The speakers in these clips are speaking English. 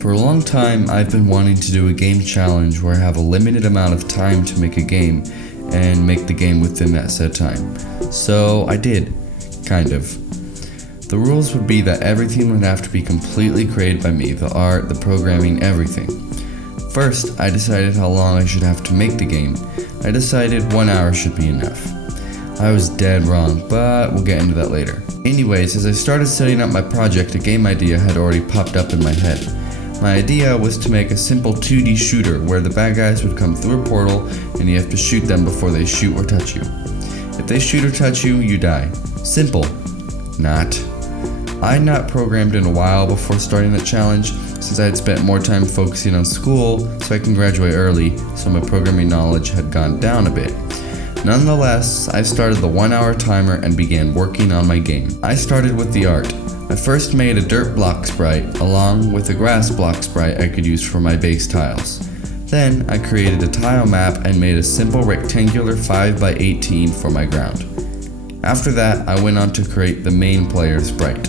For a long time, I've been wanting to do a game challenge where I have a limited amount of time to make a game and make the game within that said time. So I did, kind of. The rules would be that everything would have to be completely created by me, the art, the programming, everything. First, I decided how long I should have to make the game. I decided 1 hour should be enough. I was dead wrong, but we'll get into that later. Anyways, as I started setting up my project, a game idea had already popped up in my head. My idea was to make a simple 2D shooter where the bad guys would come through a portal and you have to shoot them before they shoot or touch you. If they shoot or touch you, you die. Simple. Not. I had not programmed in a while before starting the challenge, since I had spent more time focusing on school so I can graduate early, so my programming knowledge had gone down a bit. Nonetheless, I started the 1 hour timer and began working on my game. I started with the art. I first made a dirt block sprite along with a grass block sprite I could use for my base tiles. Then I created a tile map and made a simple rectangular 5x18 for my ground. After that, I went on to create the main player sprite.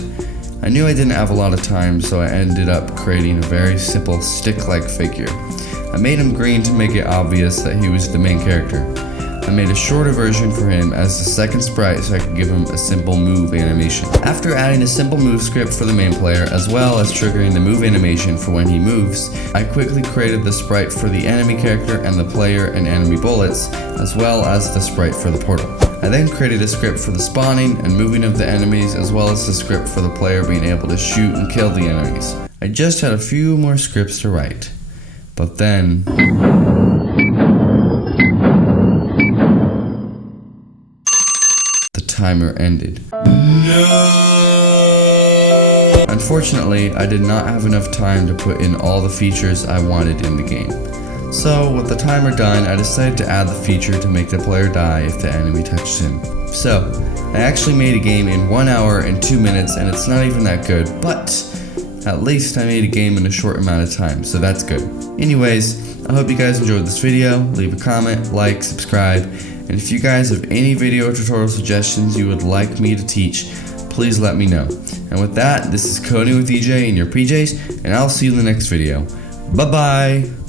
I knew I didn't have a lot of time, so I ended up creating a very simple stick-like figure. I made him green to make it obvious that he was the main character. I made a shorter version for him as the second sprite so I could give him a simple move animation. After adding a simple move script for the main player as well as triggering the move animation for when he moves, I quickly created the sprite for the enemy character and the player and enemy bullets, as well as the sprite for the portal. I then created a script for the spawning and moving of the enemies, as well as the script for the player being able to shoot and kill the enemies. I just had a few more scripts to write. But then the timer ended. No! Unfortunately, I did not have enough time to put in all the features I wanted in the game. So, with the timer done, I decided to add the feature to make the player die if the enemy touches him. So, I actually made a game in 1 hour and 2 minutes, and it's not even that good, but at least I made a game in a short amount of time, so that's good. Anyways, I hope you guys enjoyed this video. Leave a comment, like, subscribe, and if you guys have any video tutorial suggestions you would like me to teach, please let me know. And with that, this is Coding with EJ in your PJs, and I'll see you in the next video. Bye bye!